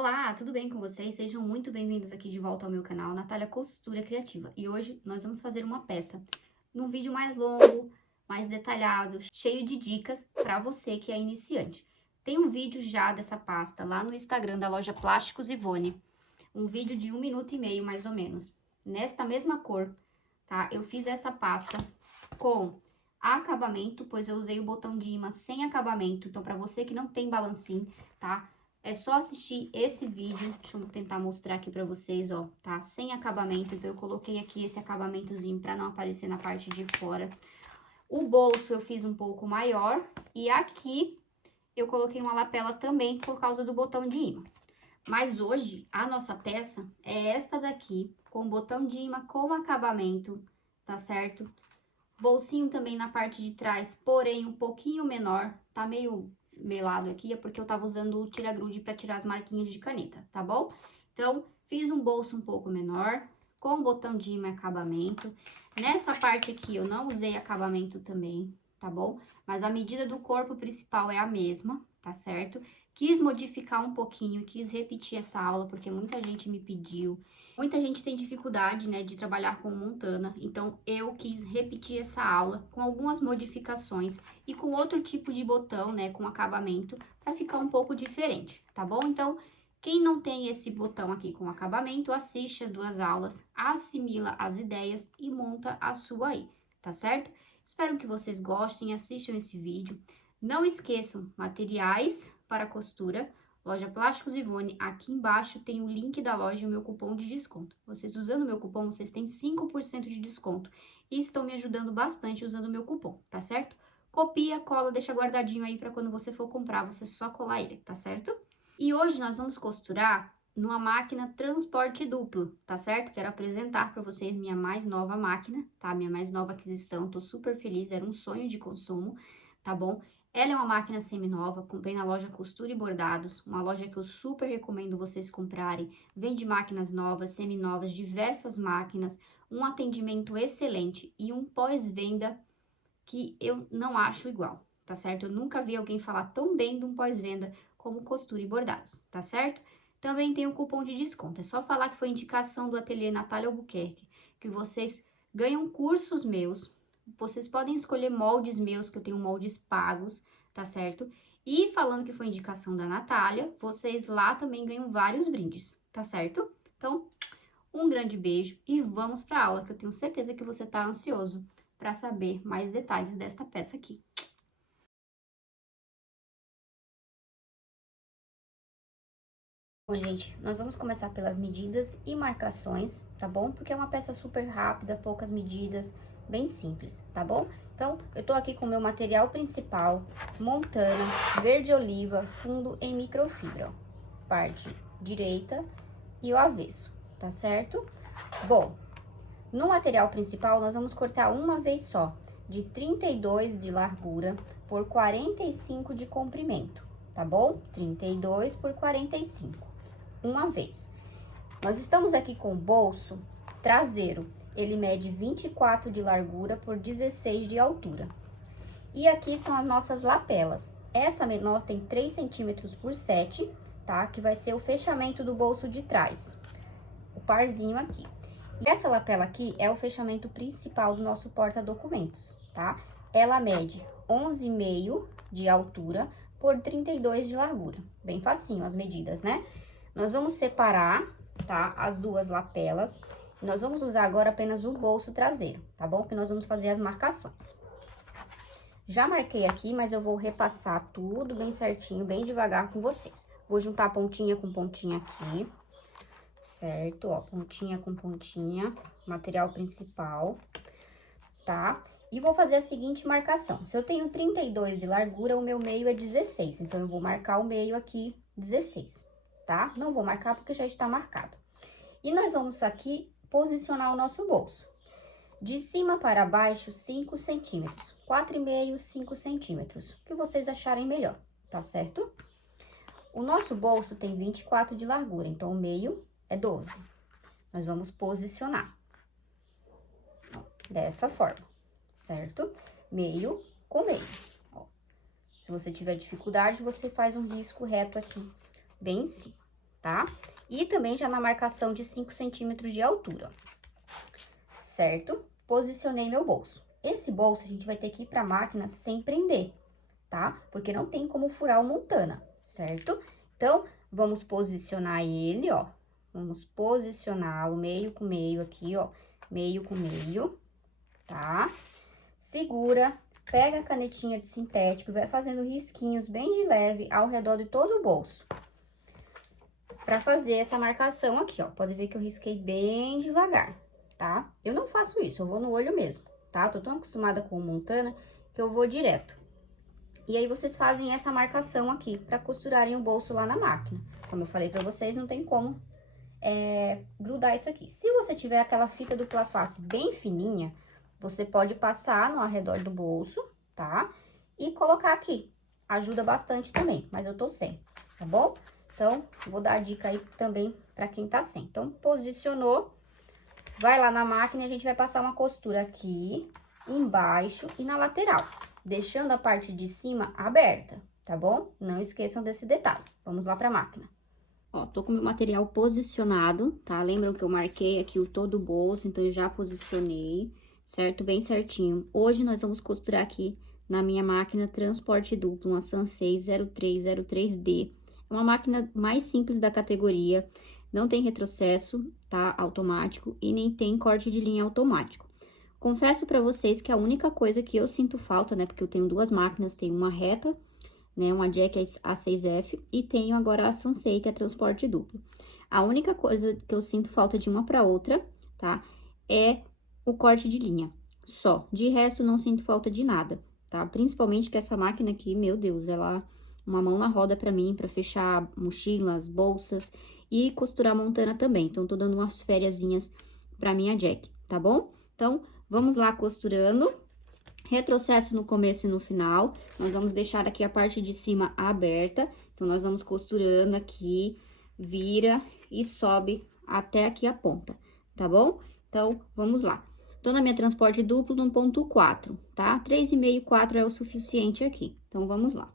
Olá, tudo bem com vocês? Sejam muito bem-vindos aqui de volta ao meu canal, Natália Costura Criativa. E hoje nós vamos fazer uma peça num vídeo mais longo, mais detalhado, cheio de dicas para você que é iniciante. Tem um vídeo já dessa pasta lá no Instagram da loja Plásticos Ivone, um vídeo de 1 minuto e meio mais ou menos, nesta mesma cor, tá? Eu fiz essa pasta com acabamento, pois eu usei o botão de imã sem acabamento, então para você que não tem balancim, tá? É só assistir esse vídeo, deixa eu tentar mostrar aqui pra vocês, ó, tá? Sem acabamento, então eu coloquei aqui esse acabamentozinho pra não aparecer na parte de fora. O bolso eu fiz um pouco maior e aqui eu coloquei uma lapela também por causa do botão de imã. Mas hoje, a nossa peça é esta daqui, com botão de imã com acabamento, tá certo? Bolsinho também na parte de trás, porém um pouquinho menor, tá meio melado aqui, é porque eu tava usando o tira-grude para tirar as marquinhas de caneta, tá bom? Então, fiz um bolso um pouco menor, com botão de imã e acabamento. Nessa parte aqui, eu não usei acabamento também, tá bom? Mas a medida do corpo principal é a mesma, tá certo? Quis modificar um pouquinho, quis repetir essa aula, porque muita gente me pediu. Muita gente tem dificuldade, né, de trabalhar com montana, então eu quis repetir essa aula com algumas modificações e com outro tipo de botão, né, com acabamento, para ficar um pouco diferente, tá bom? Então, quem não tem esse botão aqui com acabamento, assiste as duas aulas, assimila as ideias e monta a sua aí, tá certo? Espero que vocês gostem, assistam esse vídeo. Não esqueçam, materiais para costura, Loja Plásticos Ivone, aqui embaixo tem o link da loja e o meu cupom de desconto. Vocês usando o meu cupom, vocês têm 5% de desconto e estão me ajudando bastante usando o meu cupom, tá certo? Copia, cola, deixa guardadinho aí para quando você for comprar, você só colar ele, tá certo? E hoje nós vamos costurar numa máquina transporte duplo, tá certo? Quero apresentar para vocês minha mais nova máquina, tá? Minha mais nova aquisição, tô super feliz, era um sonho de consumo, tá bom? Ela é uma máquina semi-nova, comprei na loja Costura e Bordados, uma loja que eu super recomendo vocês comprarem. Vende máquinas novas, semi-novas, diversas máquinas, um atendimento excelente e um pós-venda que eu não acho igual, tá certo? Eu nunca vi alguém falar tão bem de um pós-venda como Costura e Bordados, tá certo? Também tem o cupom de desconto, é só falar que foi indicação do ateliê Natália Albuquerque, que vocês ganham cursos meus. Vocês podem escolher moldes meus, que eu tenho moldes pagos, tá certo? E falando que foi indicação da Natália, vocês lá também ganham vários brindes, tá certo? Então, um grande beijo e vamos para a aula, que eu tenho certeza que você tá ansioso para saber mais detalhes desta peça aqui. Bom, gente, nós vamos começar pelas medidas e marcações, tá bom? Porque é uma peça super rápida, poucas medidas, bem simples, tá bom? Então, eu tô aqui com o meu material principal, montana, verde oliva, fundo em microfibra, ó, parte direita e o avesso, tá certo? Bom, no material principal, nós vamos cortar uma vez só, de 32 de largura por 45 de comprimento, tá bom? 32 por 45. Uma vez. Nós estamos aqui com o bolso traseiro, ele mede 24 de largura por 16 de altura. E aqui são as nossas lapelas. Essa menor tem 3 centímetros por 7, tá? Que vai ser o fechamento do bolso de trás. O parzinho aqui. E essa lapela aqui é o fechamento principal do nosso porta-documentos, tá? Ela mede 11,5 de altura por 32 de largura. Bem facinho as medidas, né? Nós vamos separar, tá? As duas lapelas. Nós vamos usar agora apenas o bolso traseiro, tá bom? Que nós vamos fazer as marcações. Já marquei aqui, mas eu vou repassar tudo bem certinho, bem devagar com vocês. Vou juntar pontinha com pontinha aqui, certo? Ó, pontinha com pontinha, material principal, tá? E vou fazer a seguinte marcação. Se eu tenho 32 de largura, o meu meio é 16, então eu vou marcar o meio aqui 16. Tá? Não vou marcar porque já está marcado. E nós vamos aqui posicionar o nosso bolso. De cima para baixo, 5 centímetros. 4,5, 5 centímetros. O que vocês acharem melhor, tá certo? O nosso bolso tem 24 de largura, então o meio é 12. Nós vamos posicionar. Ó, dessa forma, certo? Meio com meio. Ó. Se você tiver dificuldade, você faz um risco reto aqui, bem em cima. tá? E também já na marcação de 5 centímetros de altura, certo? Posicionei meu bolso. Esse bolso a gente vai ter que ir pra máquina sem prender, tá? Porque não tem como furar o montana, certo? Então, vamos posicionar ele, ó. Vamos posicioná-lo meio com meio aqui, ó. Meio com meio, tá? Segura, pega a canetinha de sintético e vai fazendo risquinhos bem de leve ao redor de todo o bolso. Pra fazer essa marcação aqui, ó. Pode ver que eu risquei bem devagar, tá? Eu não faço isso, eu vou no olho mesmo, tá? Tô tão acostumada com o montana que eu vou direto. E aí, vocês fazem essa marcação aqui pra costurarem o bolso lá na máquina. Como eu falei pra vocês, não tem como grudar isso aqui. Se você tiver aquela fita dupla face bem fininha, você pode passar no arredor do bolso, tá? E colocar aqui. Ajuda bastante também, mas eu tô sem, tá bom? Então, vou dar a dica aí também pra quem tá sem. Então, posicionou, vai lá na máquina e a gente vai passar uma costura aqui, embaixo e na lateral, deixando a parte de cima aberta, tá bom? Não esqueçam desse detalhe. Vamos lá pra máquina. Ó, tô com o meu material posicionado, tá? Lembram que eu marquei aqui todo o bolso, então eu já posicionei, certo? Bem certinho. Hoje nós vamos costurar aqui na minha máquina transporte duplo, uma Sansei 0303D. É uma máquina mais simples da categoria, não tem retrocesso, tá? Automático e nem tem corte de linha automático. Confesso pra vocês que a única coisa que eu sinto falta, né? Porque eu tenho duas máquinas, tenho uma reta, né, uma Jack A6F e tenho agora a Sansei, que é transporte duplo. A única coisa que eu sinto falta de uma para outra, tá, é o corte de linha, só. De resto, não sinto falta de nada, tá? Principalmente que essa máquina aqui, meu Deus, ela uma mão na roda para mim, para fechar mochilas, bolsas e costurar montana também. Então, tô dando umas fériasinhas para minha Jack, tá bom? Então, vamos lá costurando. Retrocesso no começo e no final, nós vamos deixar aqui a parte de cima aberta, então, nós vamos costurando aqui, vira e sobe até aqui a ponta, tá bom? Então, vamos lá. Tô na minha transporte duplo no ponto 4, tá? 3,5, 4 é o suficiente aqui, então, vamos lá.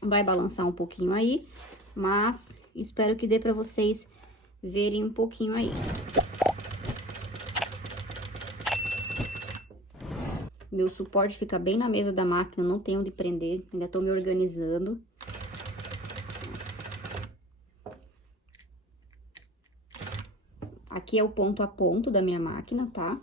Vai balançar um pouquinho aí, mas espero que dê pra vocês verem um pouquinho aí. Meu suporte fica bem na mesa da máquina, não tenho onde prender, ainda tô me organizando. Aqui é o ponto a ponto da minha máquina, tá?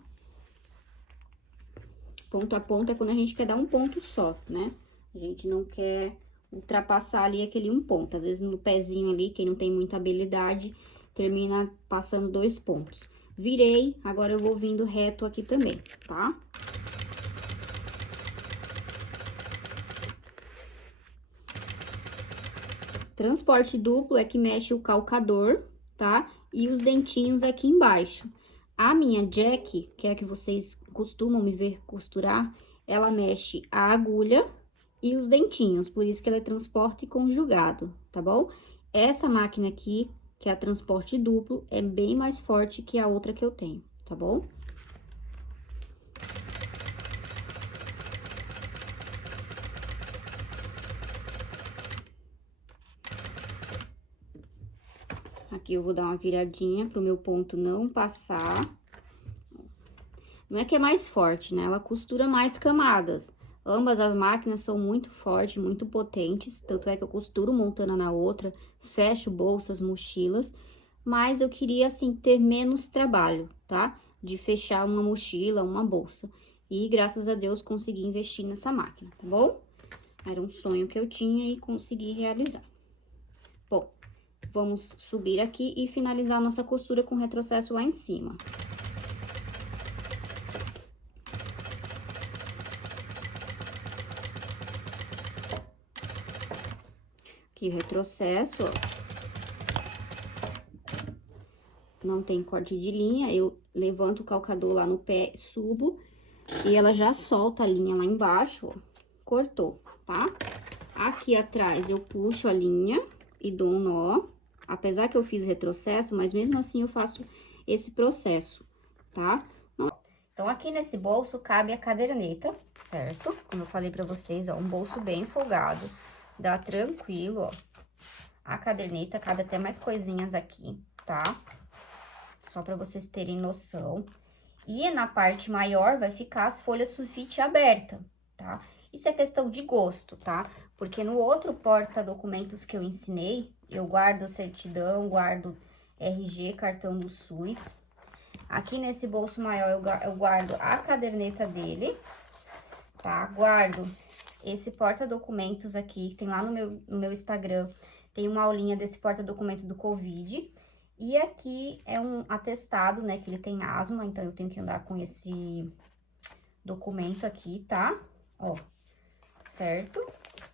Ponto a ponto é quando a gente quer dar um ponto só, né? A gente não quer ultrapassar ali aquele um ponto. Às vezes no pezinho ali, quem não tem muita habilidade, termina passando 2 pontos. Virei, agora eu vou vindo reto aqui também, tá? Transporte duplo é que mexe o calcador, tá? E os dentinhos aqui embaixo. A minha Jack, que é a que vocês costumam me ver costurar, ela mexe a agulha e os dentinhos, por isso que ela é transporte conjugado, tá bom? Essa máquina aqui, que é a transporte duplo, é bem mais forte que a outra que eu tenho, tá bom? Aqui eu vou dar uma viradinha pro meu ponto não passar. Não é que é mais forte, né? Ela costura mais camadas. Ambas as máquinas são muito fortes, muito potentes, tanto é que eu costuro montando na outra, fecho bolsas, mochilas, mas eu queria, assim, ter menos trabalho, tá? De fechar uma mochila, uma bolsa. E, graças a Deus, consegui investir nessa máquina, tá bom? Era um sonho que eu tinha e consegui realizar. Bom, vamos subir aqui e finalizar a nossa costura com retrocesso lá em cima. Aqui o retrocesso, ó. Não tem corte de linha, eu levanto o calcador lá no pé, subo, e ela já solta a linha lá embaixo, ó. Cortou, tá? Aqui atrás eu puxo a linha e dou um nó, apesar que eu fiz retrocesso, mas mesmo assim eu faço esse processo, tá? Então, Então, aqui nesse bolso cabe a caderneta, certo? Como eu falei pra vocês, ó, um bolso bem folgado, dá tranquilo, ó. A caderneta cabe até mais coisinhas aqui, tá? Só pra vocês terem noção. E na parte maior vai ficar as folhas sulfite aberta, tá? Isso é questão de gosto, tá? Porque no outro porta-documentos que eu ensinei, eu guardo certidão, guardo RG, cartão do SUS. Aqui nesse bolso maior eu guardo a caderneta dele, tá? Guardo esse porta-documentos aqui, que tem lá no meu Instagram, tem uma aulinha desse porta-documento do Covid. E aqui é um atestado, né, que ele tem asma, então eu tenho que andar com esse documento aqui, tá? Ó, certo?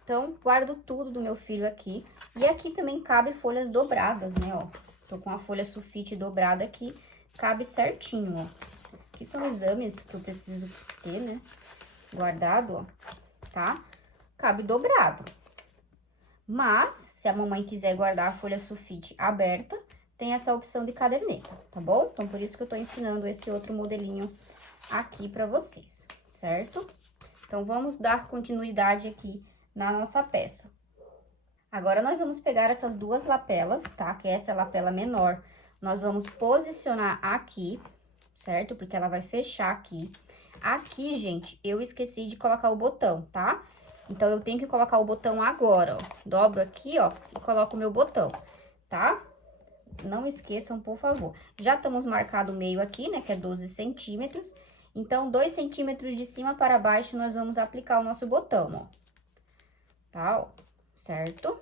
Então, guardo tudo do meu filho aqui. E aqui também cabe folhas dobradas, né, ó. Tô com a folha sulfite dobrada aqui, cabe certinho, ó. Aqui são exames que eu preciso ter, né, guardado, ó, tá? Cabe dobrado. Mas, se a mamãe quiser guardar a folha sulfite aberta, tem essa opção de caderneta, tá bom? Então, por isso que eu tô ensinando esse outro modelinho aqui pra vocês, certo? Então, vamos dar continuidade aqui na nossa peça. Agora, nós vamos pegar essas duas lapelas, tá? Que essa é a lapela menor. Nós vamos posicionar aqui, certo? Porque ela vai fechar aqui. Aqui, gente, eu esqueci de colocar o botão, tá? Então, eu tenho que colocar o botão agora, ó. Dobro aqui, ó, e coloco o meu botão, tá? Não esqueçam, por favor. Já estamos marcado o meio aqui, né, que é 12 centímetros. Então, 2 centímetros de cima para baixo, nós vamos aplicar o nosso botão, ó. Tá, ó, certo?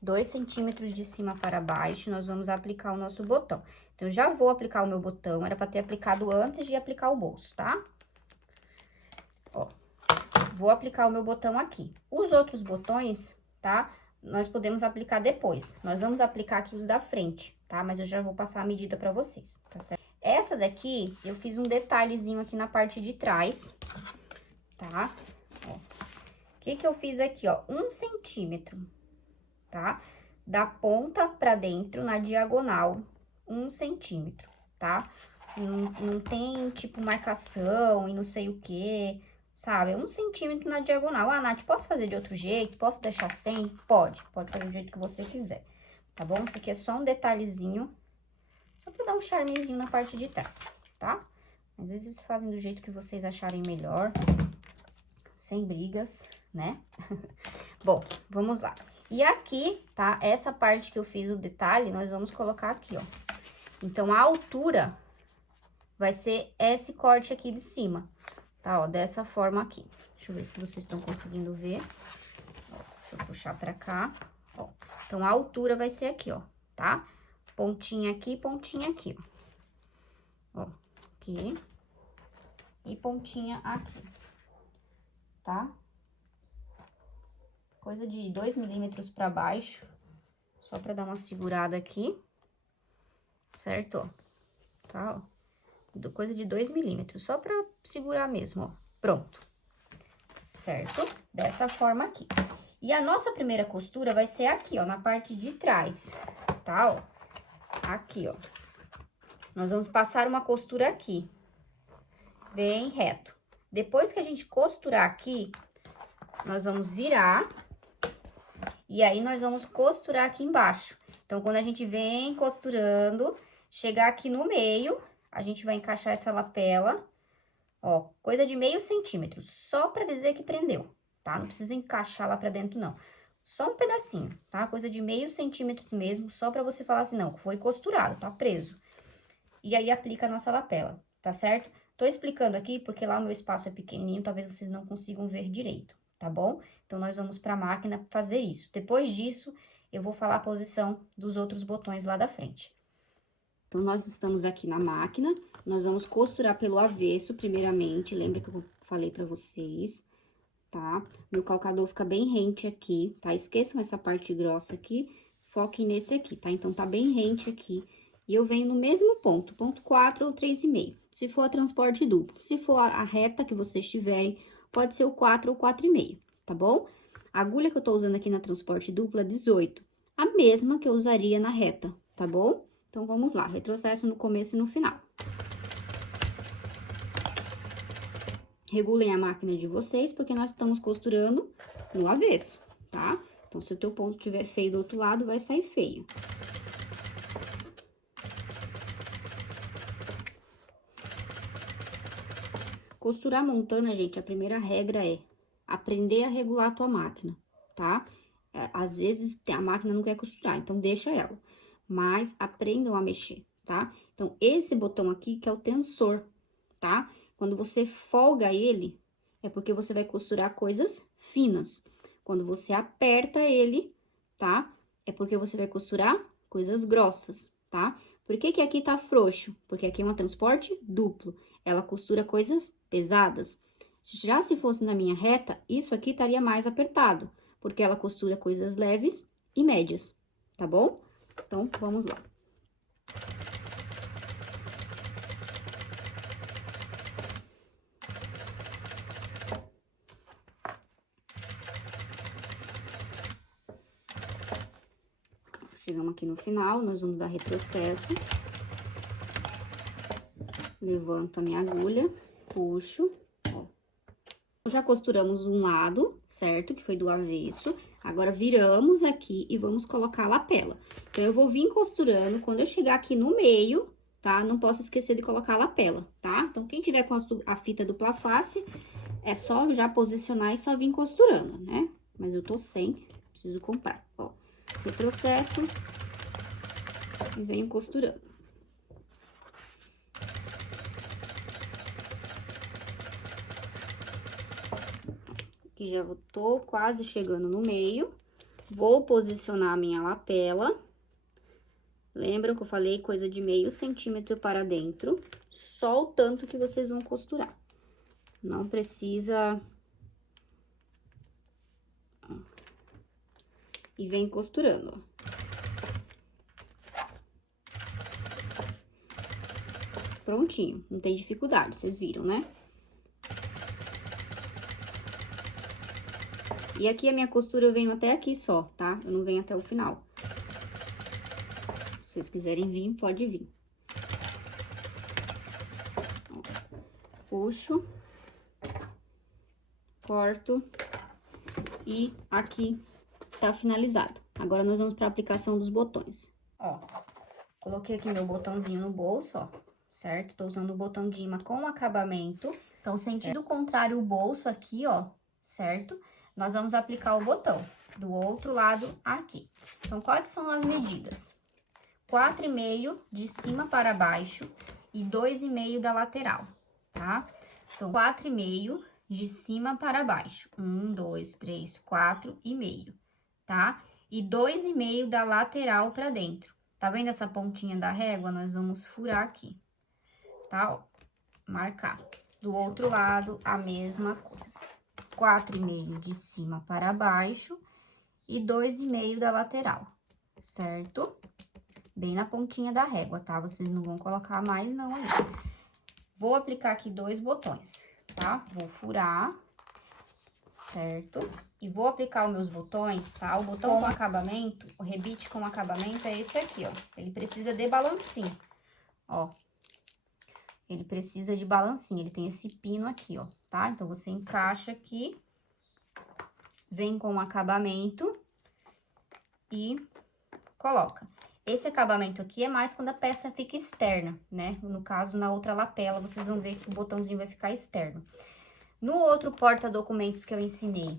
2 centímetros de cima para baixo, nós vamos aplicar o nosso botão. Então, eu já vou aplicar o meu botão, era para ter aplicado antes de aplicar o bolso, tá? Ó, vou aplicar o meu botão aqui. Os outros botões, tá? Nós podemos aplicar depois. Nós vamos aplicar aqui os da frente, tá? Mas eu já vou passar a medida pra vocês, tá certo? Essa daqui, eu fiz um detalhezinho aqui na parte de trás, tá? Ó. O que que eu fiz aqui, ó? 1 centímetro, tá? Da ponta pra dentro, na diagonal, 1 centímetro, tá? Não tem, tipo, marcação e não sei o quê, sabe? 1 centímetro na diagonal. Ah, Nath, posso fazer de outro jeito? Posso deixar sem? Pode fazer do jeito que você quiser, tá bom? Isso aqui é só um detalhezinho, só pra dar um charmezinho na parte de trás, tá? Às vezes fazem do jeito que vocês acharem melhor, sem brigas, né? Bom, vamos lá. E aqui, tá? Essa parte que eu fiz o detalhe, nós vamos colocar aqui, ó. Então, a altura vai ser esse corte aqui de cima, tá? Ó, dessa forma aqui. Deixa eu ver se vocês estão conseguindo ver. Ó, deixa eu puxar pra cá, ó. Então, a altura vai ser aqui, ó, tá? Pontinha aqui, ó. Aqui. E pontinha aqui, tá? Coisa de 2 milímetros pra baixo, só pra dar uma segurada aqui, certo, ó? Tá, ó. Coisa de 2 milímetros, só pra segurar mesmo, ó. Pronto. Certo? Dessa forma aqui. E a nossa primeira costura vai ser aqui, ó, na parte de trás, tá, ó? Aqui, ó. Nós vamos passar uma costura aqui, bem reto. Depois que a gente costurar aqui, nós vamos virar e aí nós vamos costurar aqui embaixo. Então, quando a gente vem costurando, chegar aqui no meio, a gente vai encaixar essa lapela, ó, coisa de meio centímetro, só pra dizer que prendeu, tá? Não precisa encaixar lá pra dentro, não. Só um pedacinho, tá? Coisa de meio centímetro mesmo, só pra você falar assim, não, foi costurado, tá preso. E aí, aplica a nossa lapela, tá certo? Tô explicando aqui porque lá o meu espaço é pequenininho, talvez vocês não consigam ver direito, tá bom? Então, nós vamos pra máquina fazer isso. Depois disso, eu vou falar a posição dos outros botões lá da frente. Então, nós estamos aqui na máquina, nós vamos costurar pelo avesso, primeiramente, lembra que eu falei pra vocês, tá? Meu calcador fica bem rente aqui, tá? Esqueçam essa parte grossa aqui, foquem nesse aqui, tá? Então, tá bem rente aqui. E eu venho no mesmo ponto, ponto 4 ou 3,5, se for a transporte duplo. Se for a reta que vocês tiverem, pode ser o 4 ou 4,5, tá bom? A agulha que eu tô usando aqui na transporte dupla é 18, a mesma que eu usaria na reta, tá bom? Então, vamos lá, retrocesso no começo e no final. Regulem a máquina de vocês, porque nós estamos costurando no avesso, tá? Então, se o teu ponto estiver feio do outro lado, vai sair feio. Costurar montana, gente, a primeira regra é aprender a regular a tua máquina, tá? Às vezes a máquina não quer costurar, então deixa ela. Mas aprendam a mexer, tá? Então, esse botão aqui que é o tensor, tá? Quando você folga ele, é porque você vai costurar coisas finas. Quando você aperta ele, tá? É porque você vai costurar coisas grossas, tá? Por que que aqui tá frouxo? Porque aqui é um transporte duplo. Ela costura coisas pesadas. Já se fosse na minha reta, isso aqui estaria mais apertado, porque ela costura coisas leves e médias, tá bom? Então, vamos lá. Chegamos aqui no final, nós vamos dar retrocesso. Levanto a minha agulha, puxo, ó. Já costuramos um lado, certo? Que foi do avesso. Agora, viramos aqui e vamos colocar a lapela. Então, eu vou vir costurando. Quando eu chegar aqui no meio, tá? Não posso esquecer de colocar a lapela, tá? Então, quem tiver com a fita dupla face, é só já posicionar e só vir costurando, né? Mas eu tô sem, preciso comprar, ó. Retrocesso e venho costurando. Aqui já tô quase chegando no meio. Vou posicionar a minha lapela. Lembram que eu falei coisa de meio centímetro para dentro? Só o tanto que vocês vão costurar. Não precisa... E vem costurando, ó. Prontinho, não tem dificuldade, vocês viram, né? E aqui a minha costura eu venho até aqui só, tá? Eu não venho até o final. Se vocês quiserem vir, pode vir. Puxo. Corto. E aqui tá finalizado. Agora, nós vamos pra aplicação dos botões. Ó, coloquei aqui meu botãozinho no bolso, ó, certo? Tô usando o botão de imã com acabamento. Então, sentido contrário o bolso aqui, ó, certo? Nós vamos aplicar o botão do outro lado aqui. Então, quais são as medidas? 4,5 de cima para baixo e 2,5 da lateral, tá? Então, 4,5 de cima para baixo. 1, 2, 3, 4,5, tá? E 2,5 da lateral para dentro. Tá vendo essa pontinha da régua? Nós vamos furar aqui, tá? Ó, marcar. Do outro lado, a mesma coisa. 4,5 de cima para baixo e 2,5 da lateral, certo? Bem na pontinha da régua, tá? Vocês não vão colocar mais não aí. Vou aplicar aqui 2 botões, tá? Vou furar, certo? E vou aplicar os meus botões, tá? O botão com acabamento, o rebite com acabamento é esse aqui, ó. Ele precisa de balancinho, ó. Ele precisa de balancinho, ele tem esse pino aqui, ó, tá? Então, você encaixa aqui, vem com o acabamento e coloca. Esse acabamento aqui é mais quando a peça fica externa, né? No caso, na outra lapela, vocês vão ver que o botãozinho vai ficar externo. No outro porta-documentos que eu ensinei,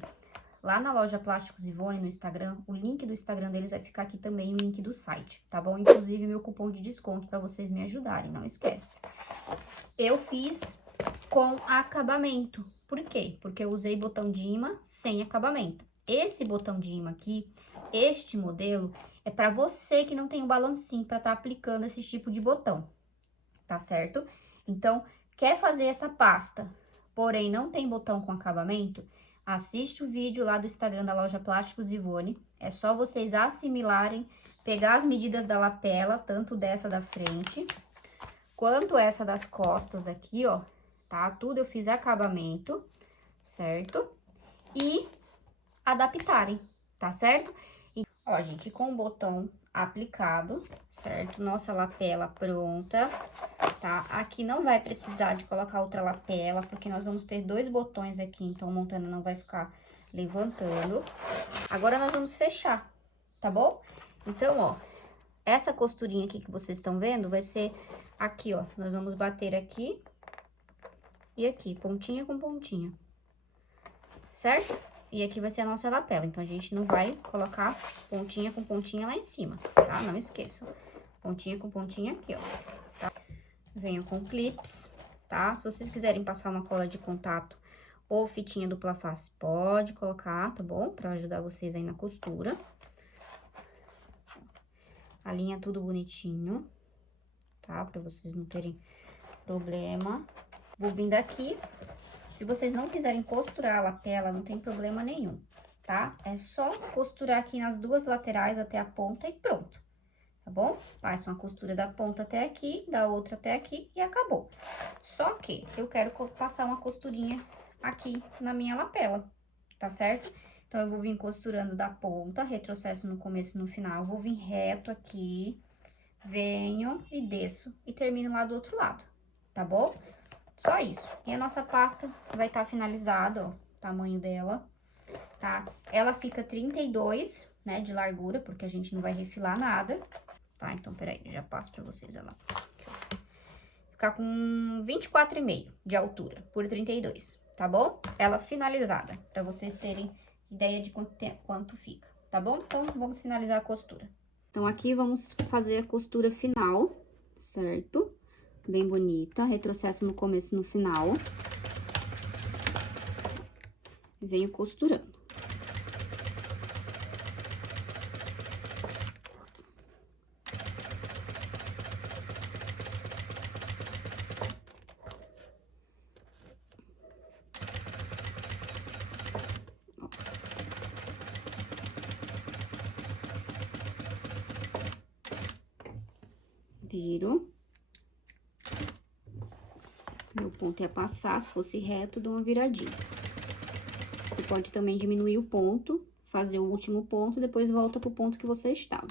lá na loja Plásticos Ivone, no Instagram, o link do Instagram deles vai ficar aqui também, o link do site, tá bom? Inclusive, meu cupom de desconto para vocês me ajudarem, não esquece. Eu fiz com acabamento. Por quê? Porque eu usei botão de imã sem acabamento. Esse botão de imã aqui, este modelo, é para você que não tem o balancinho para estar aplicando esse tipo de botão, tá certo? Então, quer fazer essa pasta, porém não tem botão com acabamento? Assiste o vídeo lá do Instagram da loja Plásticos Ivone. É só vocês assimilarem, pegar as medidas da lapela, tanto dessa da frente, quanto essa das costas aqui, ó, tá? Tudo eu fiz acabamento, certo? E adaptarem, tá certo? E, Ó, gente, com o botão aplicado, certo? Nossa lapela pronta, tá? Aqui não vai precisar de colocar outra lapela, porque nós vamos ter 2 botões aqui, então a montana não vai ficar levantando. Agora, nós vamos fechar, tá bom? Então, ó, essa costurinha aqui que vocês estão vendo vai ser aqui, ó. Nós vamos bater aqui e aqui, pontinha com pontinha, certo? E aqui vai ser a nossa lapela, então a gente não vai colocar pontinha com pontinha lá em cima, tá? Não esqueçam. Pontinha com pontinha aqui, ó, tá? Venho com clips, tá? Se vocês quiserem passar uma cola de contato ou fitinha dupla face, pode colocar, tá bom? Pra ajudar vocês aí na costura. Alinha tudo bonitinho, tá? Pra vocês não terem problema. Vou vir daqui. Se vocês não quiserem costurar a lapela, não tem problema nenhum, tá? É só costurar aqui nas 2 laterais até a ponta e pronto, tá bom? Faz uma costura da ponta até aqui, da outra até aqui e acabou. Só que eu quero passar uma costurinha aqui na minha lapela, tá certo? Então, eu vou vir costurando da ponta, retrocesso no começo e no final, vou vir reto aqui, venho e desço e termino lá do outro lado, tá bom? Só isso. E a nossa pasta vai estar finalizada, ó, o tamanho dela, tá? Ela fica 32, né, de largura, porque a gente não vai refilar nada, tá? Então, peraí, já passo pra vocês, olha lá. Ficar com 24,5 de altura por 32, tá bom? Ela finalizada, pra vocês terem ideia de quanto fica, tá bom? Então, vamos finalizar a costura. Então, aqui vamos fazer a costura final, certo? Bem bonita, retrocesso no começo e no final. Venho costurando. Viro. Meu ponto é passar, se fosse reto, dou uma viradinha. Você pode também diminuir o ponto, fazer o último ponto, depois volta pro ponto que você estava.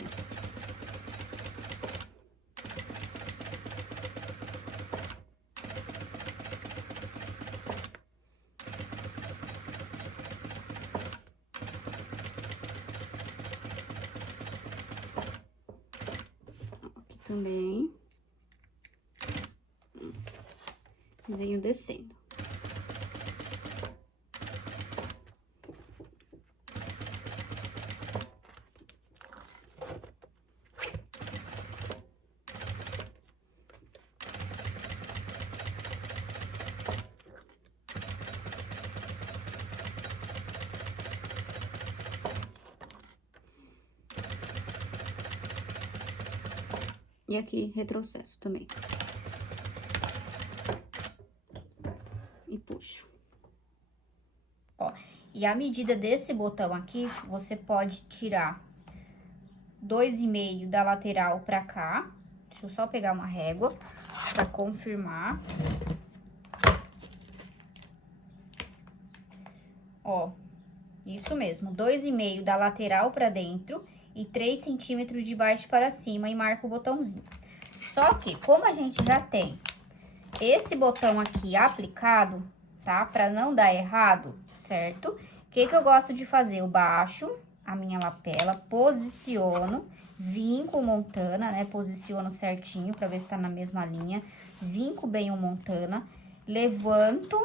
Aqui também. Venho descendo. E aqui, retrocesso também. E puxo. Ó, e a medida desse botão aqui, você pode tirar 2,5 da lateral pra cá. Deixa eu só pegar uma régua pra confirmar. Ó, isso mesmo, 2,5 da lateral pra dentro e 3 centímetros de baixo para cima e marca o botãozinho. Só que, como a gente já tem esse botão aqui aplicado, tá? Pra não dar errado, certo? O que eu gosto de fazer? Eu baixo a minha lapela, posiciono, vinco montana, né? Posiciono certinho pra ver se tá na mesma linha. Vinco bem o montana, levanto,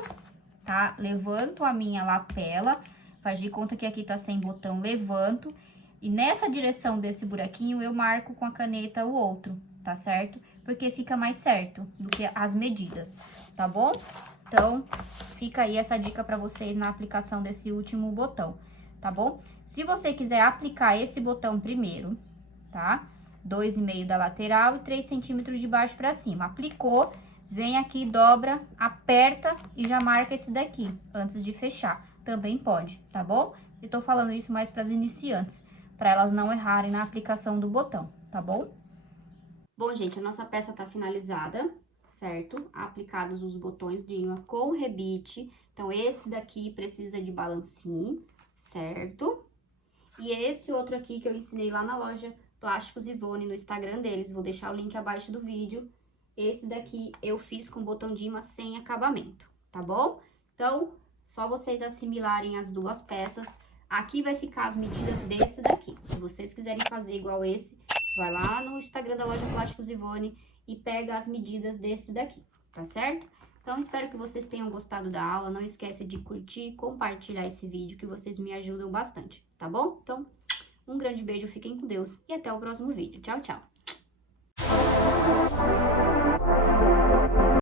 tá? Levanto a minha lapela, faz de conta que aqui tá sem botão, levanto. E nessa direção desse buraquinho, eu marco com a caneta o outro, tá certo? Porque fica mais certo do que as medidas, tá bom? Então, fica aí essa dica pra vocês na aplicação desse último botão, tá bom? Se você quiser aplicar esse botão primeiro, tá? 2,5 da lateral e 3 centímetros de baixo pra cima. Aplicou, vem aqui, dobra, aperta e já marca esse daqui, antes de fechar. Também pode, tá bom? Eu tô falando isso mais pras iniciantes, para elas não errarem na aplicação do botão, tá bom? Bom, gente, a nossa peça tá finalizada, certo? Aplicados os botões de imã com rebite. Então, esse daqui precisa de balancinho, certo? E esse outro aqui que eu ensinei lá na loja Plásticos Ivone, no Instagram deles, vou deixar o link abaixo do vídeo. Esse daqui eu fiz com botão de imã sem acabamento, tá bom? Então, só vocês assimilarem as duas peças. Aqui vai ficar as medidas desse daqui. Se vocês quiserem fazer igual esse, vai lá no Instagram da loja Plásticos Ivone e pega as medidas desse daqui, tá certo? Então, espero que vocês tenham gostado da aula. Não esquece de curtir e compartilhar esse vídeo, que vocês me ajudam bastante, tá bom? Então, um grande beijo, fiquem com Deus e até o próximo vídeo. Tchau, tchau!